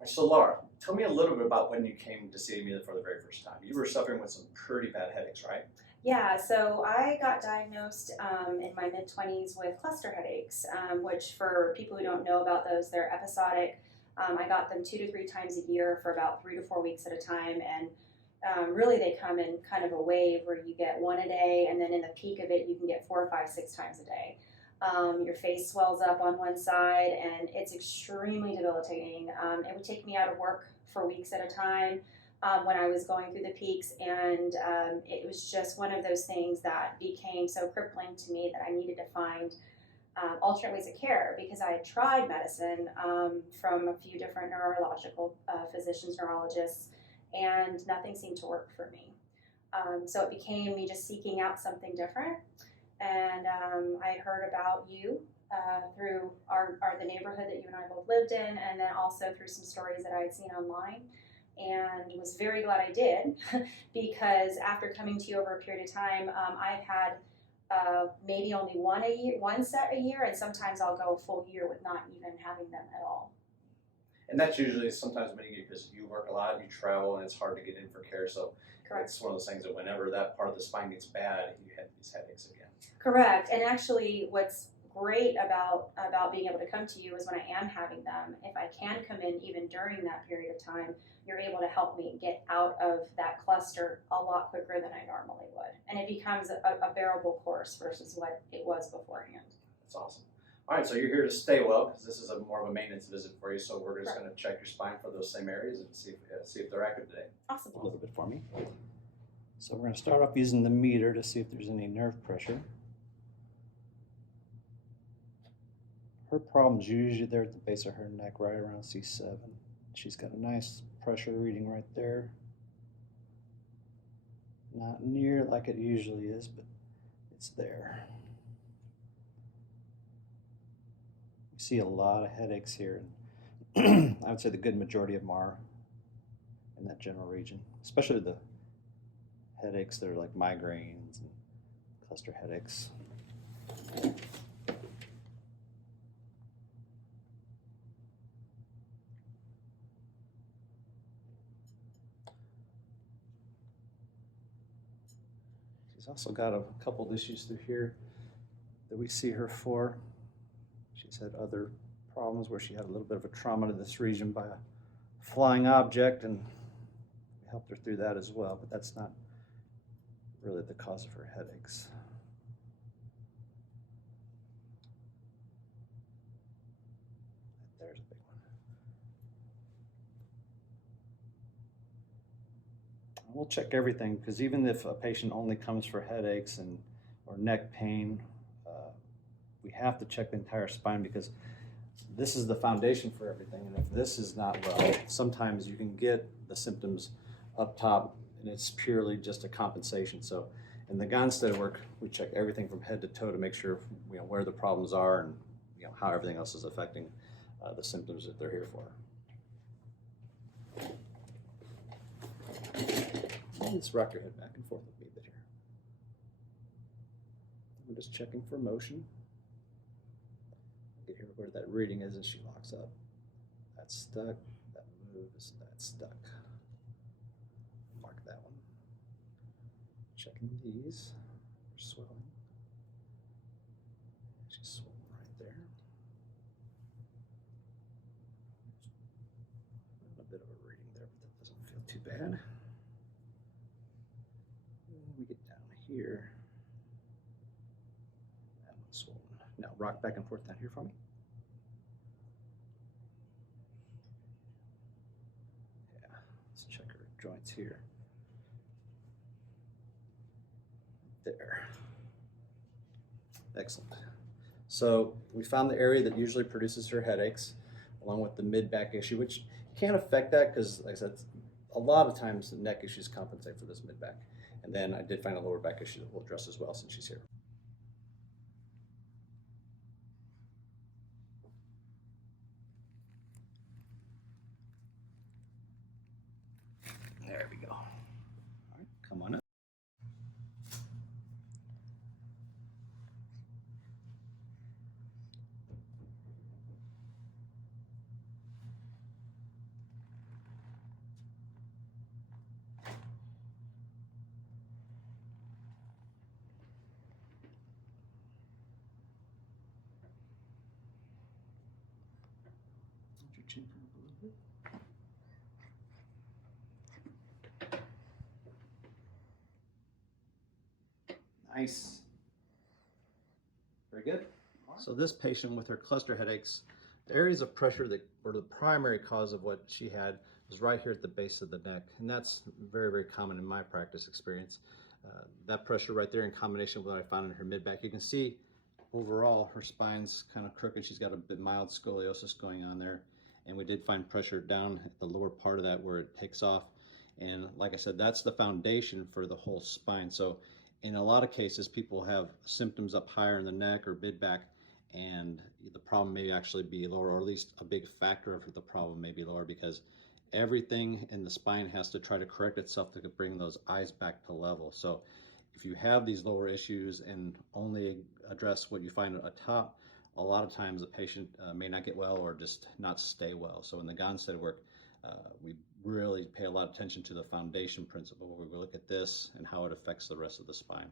right, so Laura, tell me a little bit about when you came to see me for the very first time. You were suffering with some pretty bad headaches, right? Yeah, so I got diagnosed in my mid 20s with cluster headaches, which for people who don't know about those, they're episodic. I got them 2 to 3 times a year for about 3 to 4 weeks at a time, and really they come in kind of a wave where you get one a day, and then in the peak of it, you can get 4, 5, 6 times a day. Your face swells up on one side, and it's extremely debilitating. It would take me out of work for weeks at a time when I was going through the peaks, and it was just one of those things that became so crippling to me that I needed to find alternate ways of care because I had tried medicine from a few different neurological physicians, neurologists, and nothing seemed to work for me. So it became me just seeking out something different, and I heard about you through the neighborhood that you and I both lived in, and then also through some stories that I had seen online, and was very glad I did because after coming to you over a period of time, I've had maybe only one set a year, and sometimes I'll go a full year with not even having them at all. And that's usually sometimes because you work a lot, you travel, and it's hard to get in for care. So Correct. it's one of those things that whenever that part of the spine gets bad, you have these headaches again. Correct. And actually, what's great about being able to come to you is when I am having them, if I can come in even during that period of time, you're able to help me get out of that cluster a lot quicker than I normally would. And it becomes a bearable course versus what it was beforehand. That's awesome. All right, so you're here to stay well because this is more of a maintenance visit for you. So we're just going to check your spine for those same areas and see if they're active today. Awesome. A little bit for me. So we're going to start off using the meter to see if there's any nerve pressure. Her problem's usually there at the base of her neck, right around C7. She's got a nice pressure reading right there. Not near like it usually is, but it's there. We see a lot of headaches here. I would say the good majority of them are in that general region, especially the headaches that are like migraines and cluster headaches. She's also got a couple of issues through here that we see her for. She's had other problems where she had a little bit of a trauma to this region by a flying object, and we helped her through that as well, but that's not really the cause of her headaches. There's a big one. We'll check everything because even if a patient only comes for headaches or neck pain, we have to check the entire spine because this is the foundation for everything. And if this is not well, sometimes you can get the symptoms up top and it's purely just a compensation. So in the Gonstead work, we check everything from head to toe to make sure where the problems are and how everything else is affecting the symptoms that they're here for. And just rock your head back and forth with me a bit here. I'm just checking for motion. Get here where that reading is as she locks up. That's stuck, that moves, that's stuck. Mark that one. Checking these for swelling. She's swollen right there. A bit of a reading there, but that doesn't feel too bad. We get down here. That one's swollen. Now rock back and forth down here for me. Yeah, let's check her joints here. There. Excellent. So we found the area that usually produces her headaches, along with the mid-back issue, which can't affect that because, like I said, a lot of times the neck issues compensate for this mid-back. And then I did find a lower back issue that we'll address as well since she's here. There we go. All right, come on up. chin up a little bit. Nice. Very good. So this patient with her cluster headaches, the areas of pressure that were the primary cause of what she had was right here at the base of the neck. And that's very, very common in my practice experience. That pressure right there in combination with what I found in her mid-back. You can see overall her spine's kind of crooked. She's got a bit mild scoliosis going on there. And we did find pressure down at the lower part of that where it takes off. And like I said, that's the foundation for the whole spine. So in a lot of cases, people have symptoms up higher in the neck or mid-back, and the problem may actually be lower, or at least a big factor of the problem may be lower, because everything in the spine has to try to correct itself to bring those eyes back to level. So if you have these lower issues and only address what you find at the top, a lot of times the patient may not get well or just not stay well. So in the Gonstead work, we really pay a lot of attention to the foundation principle, where we look at this and how it affects the rest of the spine.